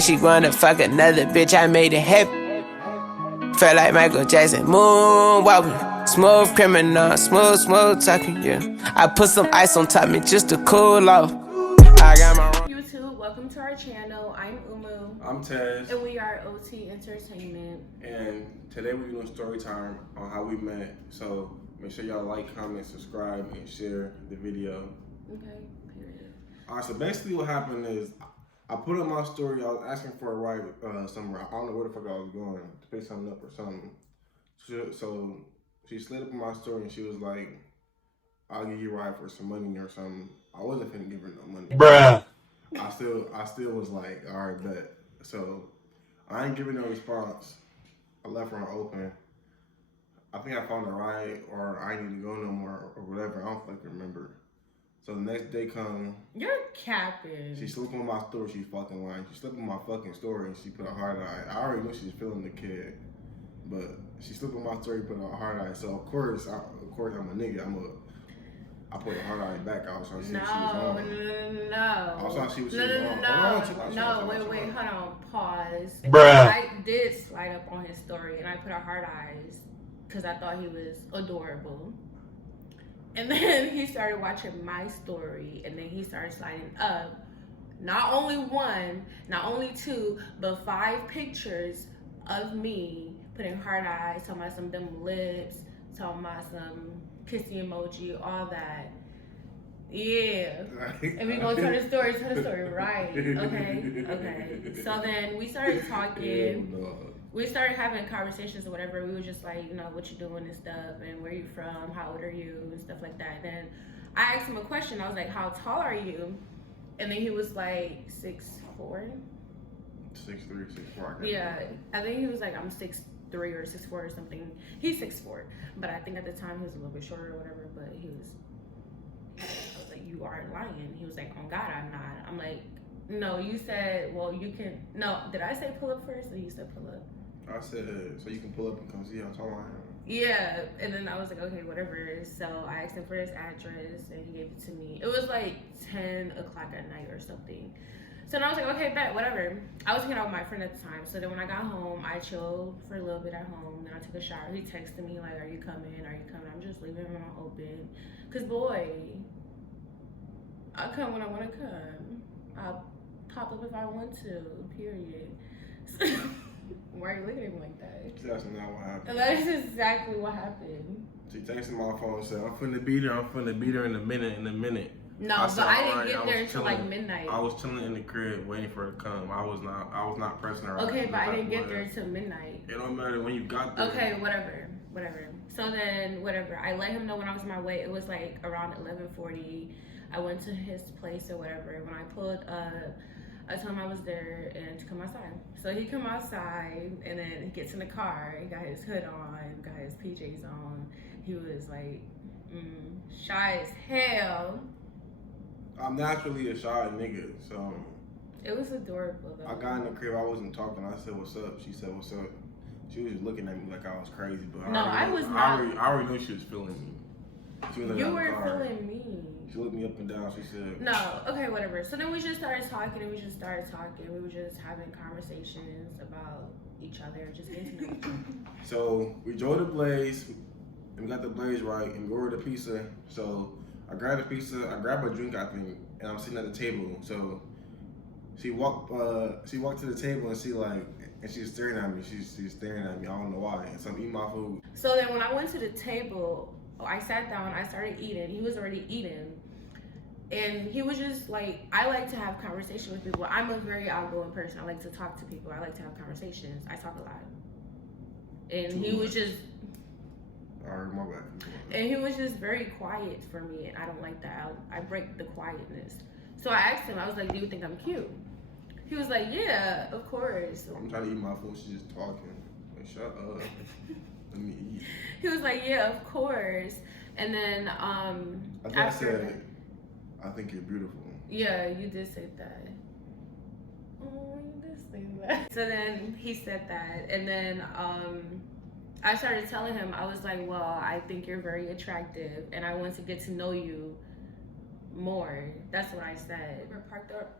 say she wanna fuck another bitch, I made it happen. Felt like Michael Jackson, moonwalking, smooth criminal, smooth talking, yeah. I put some ice on top of me just to cool off. I got my YouTube, welcome to our channel. I'm Umu. I'm Tez. And we are OT Entertainment. And today we're doing story time on how we met. So make sure y'all like, comment, subscribe, and share the video. Okay, period. Alright, so basically what happened is I put on my story, I was asking for a ride somewhere. I don't know where the fuck I was going to pick something up or something. So she slid up in my story and she was like, I'll give you a ride for some money or something. I wasn't finna give her no money. Bruh. I still was like, alright, bet. So I ain't giving no response. I left her open. I think I found a ride or I need to go no more or whatever. I don't fucking remember. So the next day come. You're capping. She slipped on my story, she fucking lying. She slipped on my fucking story and she put a hard eye. I already knew she was feeling the kid. But she slipped on my story, put a hard eye. So of course I'm a nigga. I put a hard eye back. I was trying to see what she was on. No. I was trying to see what she was on. No, wait, hold on, pause. Bruh. I did slide up on his story and I put a hard eyes because I thought he was adorable. And then he started watching my story and then he started sliding up. Not only one, not only two, but 5 pictures of me putting hard eyes, talking about some dumb lips, talking about some kissy emoji, all that. Yeah. And we gonna tell the story, right. Okay. So then we started talking. We started having conversations or whatever. We were just like, you know, what you doing and stuff, and where you from, how old are you, and stuff like that. Then I asked him a question. I was like, how tall are you? And then he was like 6'4". 6'3", 6'4". Yeah, I think he was like, I'm 6'3" or 6'4" or something. He's 6'4", but I think at the time he was a little bit shorter or whatever. But I was like, you aren't lying. He was like, oh God, I'm not. I'm like, no, you said, well, you can. No, did I say pull up first, or you said pull up? I said, so you can pull up and come see how tall I am. Yeah, and then I was like, okay, whatever. So I asked him for his address, and he gave it to me. It was like 10 o'clock at night or something. So then I was like, okay, bet, whatever. I was hanging out with my friend at the time. So then when I got home, I chilled for a little bit at home. Then I took a shower. He texted me like, are you coming? Are you coming? I'm just leaving him open. Because, boy, I come when I want to come. I'll pop up if I want to, period. Why are you looking at me like that? That's not what happened. And that is exactly what happened. She texted my phone and said, I'm finna beat her in a minute. No, but I didn't get there until like midnight. I was chilling in the crib waiting for her to come. I was not pressing her. Okay, but I didn't get there until midnight. It don't matter when you got there. Okay, whatever. So then, whatever. I let him know when I was on my way. It was like around 11:40. I went to his place or whatever. When I pulled up, I told him I was there and to come outside. So he come outside and then he gets in the car. He got his hood on, got his PJs on. He was like, shy as hell. I'm naturally a shy nigga, so. It was adorable though. I got in the crib, I wasn't talking. I said, what's up? She said, what's up? She was just looking at me like I was crazy, but I was not. I already knew she was feeling me. She was you were feeling me. She looked me up and down. She said, no, okay, whatever. So then we just started talking and we were just having conversations about each other, just getting to know each other. So we drove to Blaze and we got the Blaze right and we ordered a pizza. So I grabbed a pizza, I grabbed a drink, I think, and I'm sitting at the table. So she walked to the table and she's staring at me. She's staring at me. I don't know why. And so I'm eating my food. So then when I went to the table, I sat down, I started eating. He was already eating. And he was just like, I like to have conversation with people. I'm a very outgoing person. I like to talk to people. I like to have conversations. I talk a lot. And he was just... Alright, my bad. And he was just very quiet for me, and I don't like that. I break the quietness. So I asked him, I was like, do you think I'm cute? He was like, yeah, of course. I'm trying to eat my food, she's just talking. Like, shut up. Let me eat. He was like, yeah, of course. And then I said, I think you're beautiful. Yeah, you did say that. Oh, you did say that. So then he said that, and then I started telling him, I was like, well, I think you're very attractive, and I want to get to know you more. That's what I said.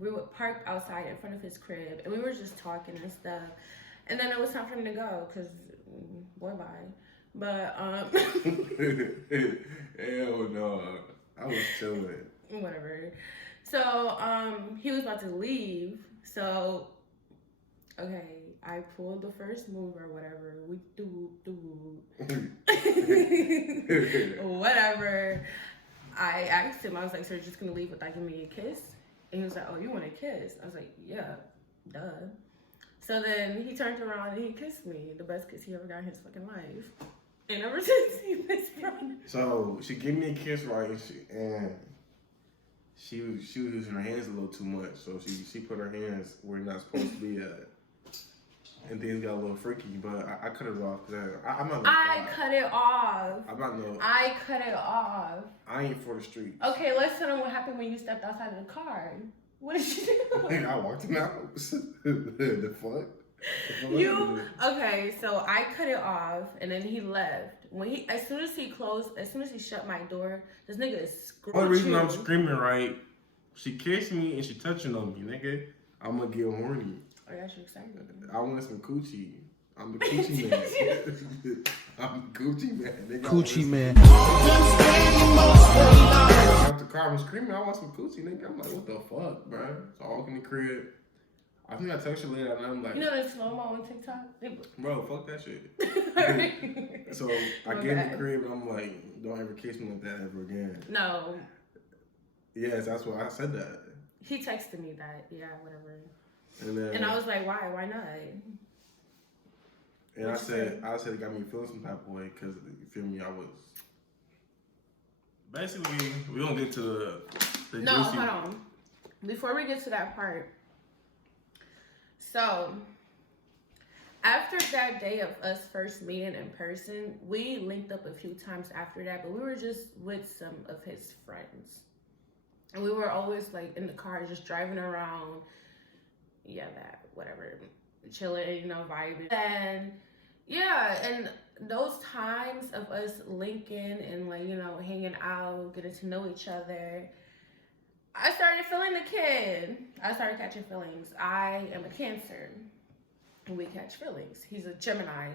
We were parked outside in front of his crib, and we were just talking and stuff. And then it was time for him to go, cause boy, bye. But hell no, I was chilling. Whatever. So he was about to leave. So okay, I pulled the first move or whatever. We do whatever. I asked him, I was like, so you're just gonna leave without giving me a kiss? And he was like, oh, you want a kiss? I was like, yeah, duh. So then he turned around and he kissed me, the best kiss he ever got in his fucking life. And ever since he was from. So she gave me a kiss, right? And she was using her hands a little too much, so she put her hands where they're not supposed to be at. And things got a little freaky, but I cut it off because I'm not. I cut it off. I'm not no. I cut it off. I ain't for the streets. Okay, let's tell them what happened when you stepped outside of the car. What did you do? I walked in the house. The fuck? Okay, so I cut it off and then he left. As soon as he shut my door, this nigga is screaming. Only reason I'm screaming, right? She kissed me and she touching on me, nigga. I'm gonna get horny. Oh, yeah, you excited. I want some coochie. I'm the coochie man. I'm the coochie man. Nigga, Coochie man. Out the car, I'm screaming. I want some coochie, nigga. I'm like, what the fuck, bro? So I walk in the crib. I think I text you later, and I'm like, you know the slow mo on TikTok? Bro, fuck that shit. So I get in the crib, and I'm like, don't ever kiss me like that ever again. No. Yes, that's why I said that. He texted me that. Yeah, whatever. And I was like, why? Why not? And I said it got me feeling some type of way because, you feel me, I was... Basically, we don't get to the No, juicy... hold on. Before we get to that part, so after that day of us first meeting in person, we linked up a few times after that, but we were just with some of his friends. And we were always like in the car, just driving around. Yeah, that, whatever, chilling, vibing. And yeah, and those times of us linking and like, hanging out, getting to know each other, I started feeling the kid. I started catching feelings. I am a Cancer. We catch feelings. He's a Gemini.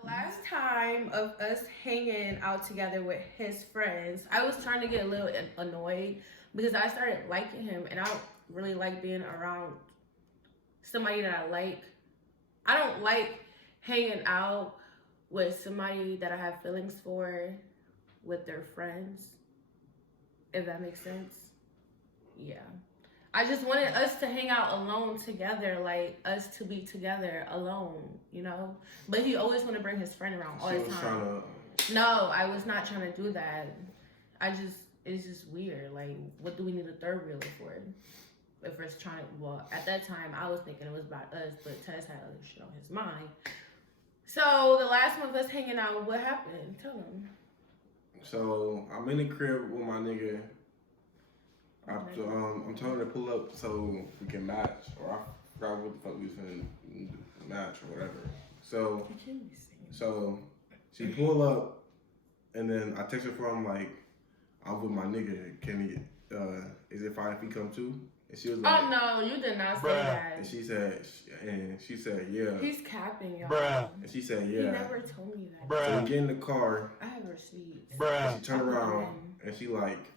The last time of us hanging out together with his friends, I was trying to get a little annoyed because I started liking him, and I don't really like being around somebody that I like. I don't like hanging out with somebody that I have feelings for with their friends, if that makes sense. Yeah. I just wanted us to hang out alone together, like us to be together alone, But he always want to bring his friend around all the time. No, I was not trying to do that. It's just weird. Like, what do we need a third wheeler for? If we're trying to, well, at that time, I was thinking it was about us, but Tess had other shit on his mind. So, the last one of us hanging out, what happened? Tell him. So, I'm in the crib with my nigga. I'm telling her to pull up so we can match, or I forgot what the fuck we was finna match or whatever. So she pull up, and then I text her from like, I'm with my nigga. Can he? Is it fine if he come too? And she was like, oh no, you did not say that. And she said, yeah. He's capping, y'all. And she said, yeah. He never told me that. So we get in the car. I have receipts. And she turned around and she like,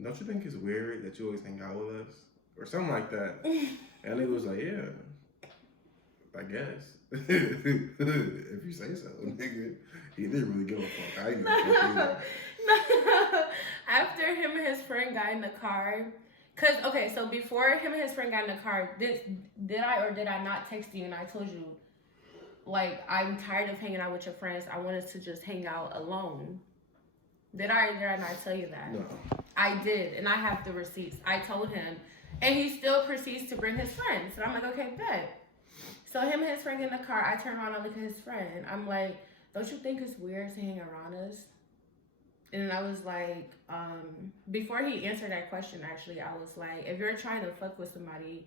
don't you think it's weird that you always hang out with us? Or something like that. And it was like, yeah, I guess. If you say so, nigga. He didn't really give a fuck. I didn't give a fuck either. No. After him and his friend got in the car, so before him and his friend got in the car, did I or did I not text you and I told you, like, I'm tired of hanging out with your friends. I want us to just hang out alone. Did I or did I not tell you that? No. I did, and I have the receipts. I told him, and he still proceeds to bring his friends. And I'm like, okay, bet. So him and his friend get in the car. I turn around and look at his friend. I'm like, don't you think it's weird to hang around us? And I was like, before he answered that question, actually, I was like, if you're trying to fuck with somebody,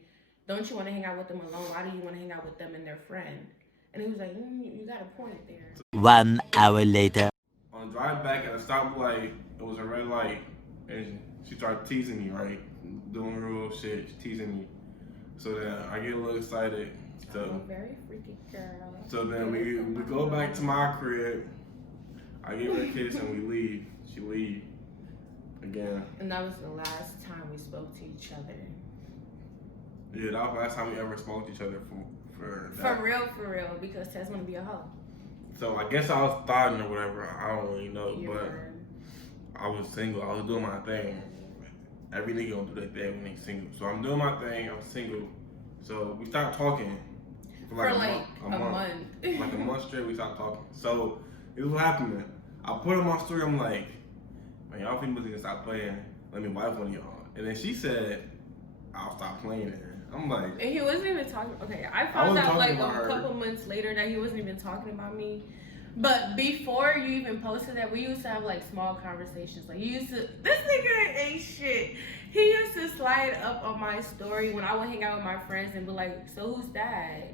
don't you want to hang out with them alone? Why do you want to hang out with them and their friend? And he was like, you got a point there. 1 hour later. On the drive back at a stoplight, it was a red light, and she started teasing me, right? Doing real shit, teasing me. So then I get a little excited. I'm a very freaky girl. So then we go back to my crib. I give her a kiss and we leave. She leave again. And that was the last time we spoke to each other. Yeah, that was the last time we ever spoke to each other for that. For real, because Tess wanna be a hoe. So I guess I was thotting or whatever. I don't really know, You but were- I was single. I was doing my thing. Every nigga gonna do their thing when they single. So I'm doing my thing. I'm single. So we stopped talking for like a month. Like a month straight, we stopped talking. So this was happening. I put on my story. I'm like, man, y'all people need to stop playing. Let me wife one of y'all. And then she said, I'll stop playing it. I'm like, And he wasn't even talking. Okay, I found wasn't out like talking about a her. couple months later that he wasn't even talking about me. But before you even posted that, we used to have like small conversations. Like you used to, this nigga ain't shit. He used to slide up on my story when I would hang out with my friends and be like, "So who's that?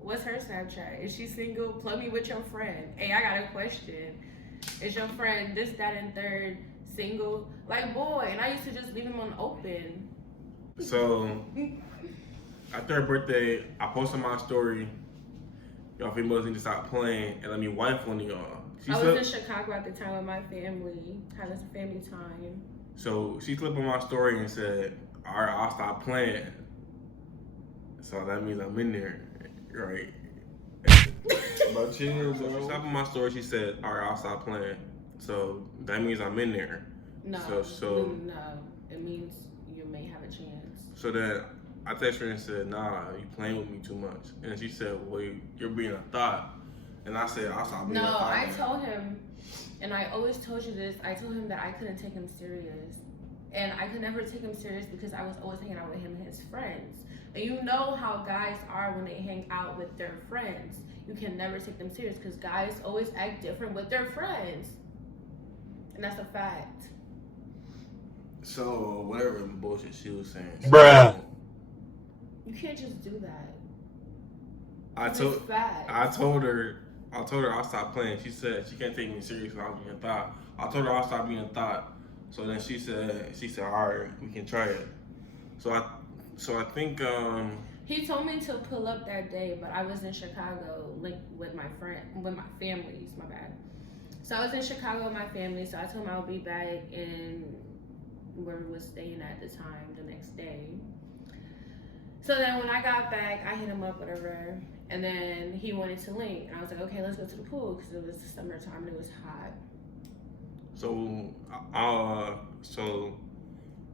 What's her Snapchat? Is she single? Plug me with your friend. Hey, I got a question. Is your friend this, that, and third single? Like boy." And I used to just leave him on open. so after her birthday, I posted my story. Y'all females need to stop playing and let me wife one of y'all. I was in Chicago at the time with my family, having some family time. So she clipped on my story and said, all right, I'll stop playing. So that means I'm in there, right? But chill, bro. She stopped on my story, she said, all right, I'll stop playing. So that means I'm in there. No, So- no, it means you may have a chance. So then I texted her and said, nah, you playing with me too much. And she said, well, you're being a thought. And I said, I'll stop being a No, thought. I man." told him, and I always told you this, I told him that I couldn't take him serious. And I could never take him serious because I was always hanging out with him and his friends. And you know how guys are when they hang out with their friends. You can never take them serious because guys always act different with their friends. And that's a fact. So whatever bullshit she was saying. Bruh. You can't just do that. I It's told fact. I told her I'll stop playing. She said she can't take me serious because I was being a thought. I told her I'll stop being a thought. So then she said, all right, we can try it. So I think He told me to pull up that day, but I was in Chicago, like with my families, my bad. So I was in Chicago with my family, so I told him I would be back in where we was staying at the time the next day. So then when I got back, I hit him up, whatever, and then he wanted to link, and I was like, okay, let's go to the pool, because it was the summertime and it was hot. so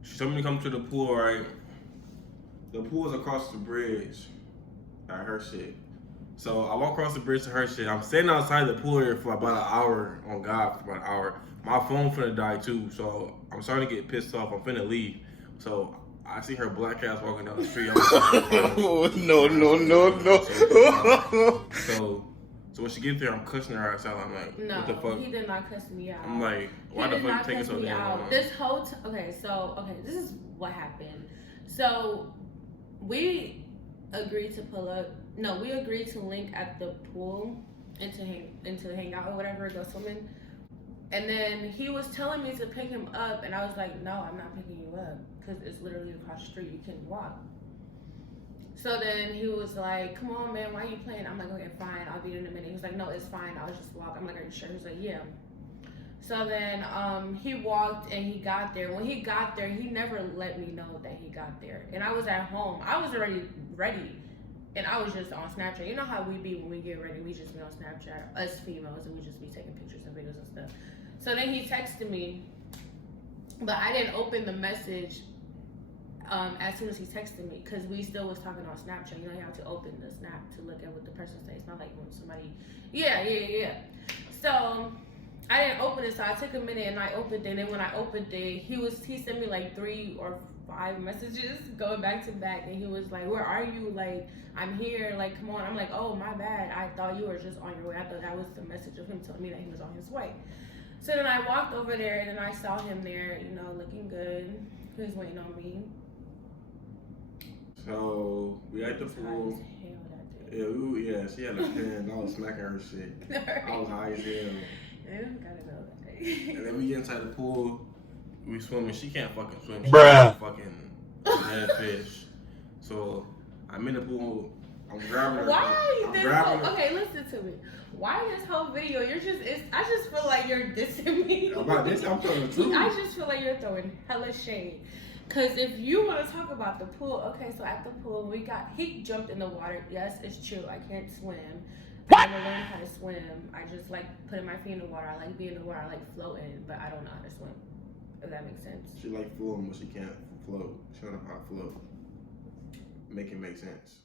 she told me to come to the pool, right? The pool is across the bridge at her shit. So I walk across the bridge to her shit. I'm standing outside the pool area for about an hour, on God, for about an hour. My phone finna die too, so I'm starting to get pissed off. I'm finna leave. So I see her black ass walking down the street. I'm like, no. So when she gets there, I'm cussing her ass out. I'm like, No, what the fuck? he did not cuss me out. I'm like, why He the did fuck you not taking cuss so me damn out. long? This whole this is what happened. So we agreed to pull up. No, we agreed to link at the pool and to hang out or whatever, go swimming. And then he was telling me to pick him up, and I was like, no, I'm not picking you up because it's literally across the street. You can walk. So then he was like, come on, man, why are you playing? I'm like, okay, fine, I'll be in a minute. He was like, no, it's fine, I'll just walk. I'm like, are you sure? He was like, yeah. So then he walked and he got there. When he got there, he never let me know that he got there. And I was at home. I was already ready. And I was just on Snapchat. You know how we be when we get ready? We just be on Snapchat, us females, and we just be taking pictures and videos and stuff. So then he texted me, but I didn't open the message as soon as he texted me because we still was talking on Snapchat. You know, you have to open the snap to look at what the person says. It's not like when somebody, yeah. So I didn't open it, so I took a minute and I opened it. And then when I opened it, he sent me like 3 or 5 messages going back to back, and he was like, "Where are you? Like, I'm here. Like, come on." I'm like, "Oh, my bad. I thought you were just on your way. I thought that was the message of him telling me that he was on his way." So then I walked over there and then I saw him there, you know, looking good. He was waiting on me. So we at the pool. Yeah, she had a pen. I was smacking her shit. I was high as hell. I gotta know that. And then we get inside the pool. we swimming. She can't fucking swim. Bruh. Fucking dead fish. So I'm in the pool. I'm grabbing her. Why I'm this grabbing whole, her. okay, listen to me. Why this whole video? I just feel like you're dissing me. About this, I'm telling the truth. I just feel like you're throwing hella shade. Cause if you want to talk about the pool, okay, so at the pool he jumped in the water. Yes, it's true. I can't swim. I never learned how to swim. I just like putting my feet in the water. I like being in the water. I like floating, but I don't know how to swim. If that makes sense. She like floating, but she can't float. She don't know how to float. Make it make sense.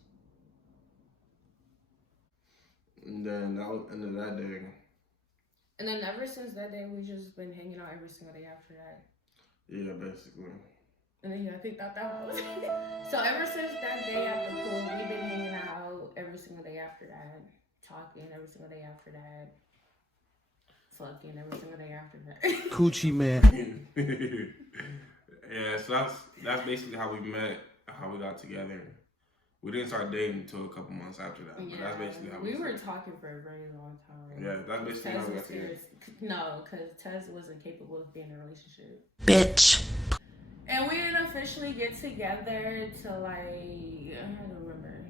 And then that was the end of that day. And then ever since that day, we just been hanging out every single day after that. Yeah, basically. And then I think that was so ever since that day at the pool, we've been hanging out every single day after that, talking every single day after that, fucking every single day after that. Coochie man. Yeah, so that's basically how we met, how we got together. We didn't start dating until a couple months after that. But that's basically how we were talking for a very long time. Yeah, that's basically Tez how we was got together. serious. No, because Tez wasn't capable of being in a relationship. Bitch. And we didn't officially get together till like, I don't remember.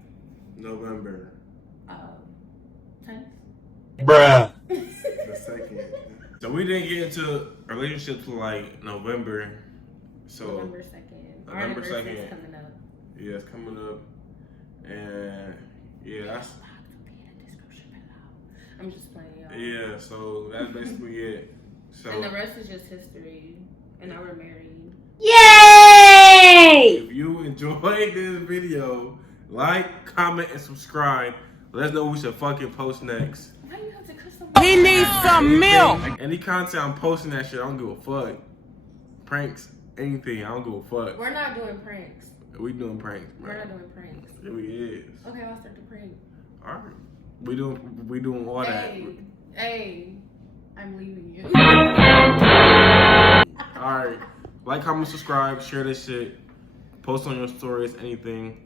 November 10th? Bruh. the 2nd. So we didn't get into a relationship till like November. So November 2nd. Our November anniversary's 2nd. coming up. Yeah, it's coming up. And yeah, that's I'm just playing, y'all. yeah, so that's basically it. So And the rest is just history. And now we're married. if you enjoyed this video, like, comment, and subscribe. Let us know what we should fucking post next. Why you have to cuss so much? He needs some milk. Any content I'm posting that shit, I don't give a fuck. Pranks, anything, I don't give a fuck. We're not doing pranks. We doing pranks, We're not man. doing pranks. Yeah, we is. Okay, I'll start the prank. Alright. We doing all that. Hey, I'm leaving you. Alright. Like, comment, subscribe, share this shit. Post on your stories, anything.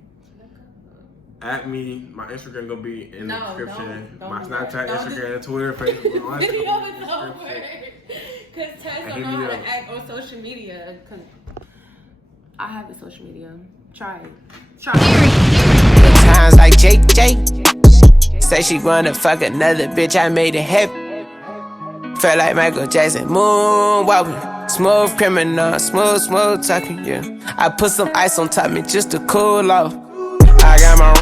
At me, my Instagram gonna be in the description. don't My do that. Snapchat, Don't Instagram, Twitter, Facebook, all that Video stuff in is the over. description. Because Tess And don't hit know me how up. to act on social media. Cause I have a social media. Try it. Try it. Times like JJ. Say she wanna fuck another bitch, I made it happen. Felt like Michael Jackson, moonwalking. Smooth criminal, smooth talking, yeah. I put some ice on top me just to cool off. I got my